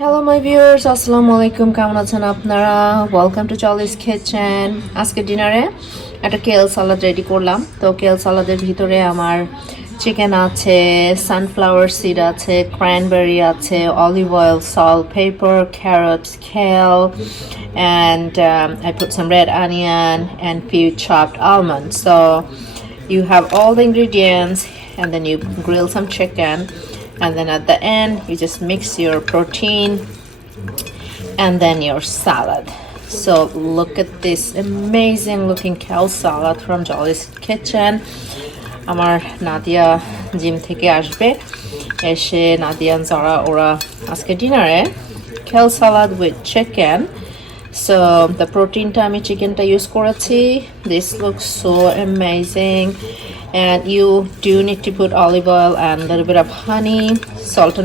Hello my viewers, আসসালামু আলাইকুম। কেমন আছেন আপনারা? Welcome to জলিস kitchen. আজকে ডিনারে একটা কেল সালাদ রেডি করলাম। তো কেল সালাদের ভিতরে আমার চিকেন আছে, সানফ্লাওয়ার সিড আছে, ক্র্যানবেরি আছে, olive oil, salt, paper, carrot, kale, and I put some red onion and few chopped almonds. So you have all the ingredients, and then you grill some chicken, and then at the end you just mix your protein and then your salad. So look at this amazing looking kale salad from Jolly's Kitchen. আমার Nadia gym থেকে আসবে, এসে নাদিয়া যারা ওরা আজকে ডিনারে kale salad with chicken. So the প্রোটিনটা আমি চিকেনটা ইউজ করেছি. This looks so amazing, and you do need to put olive oil and a little bit of honey, salt and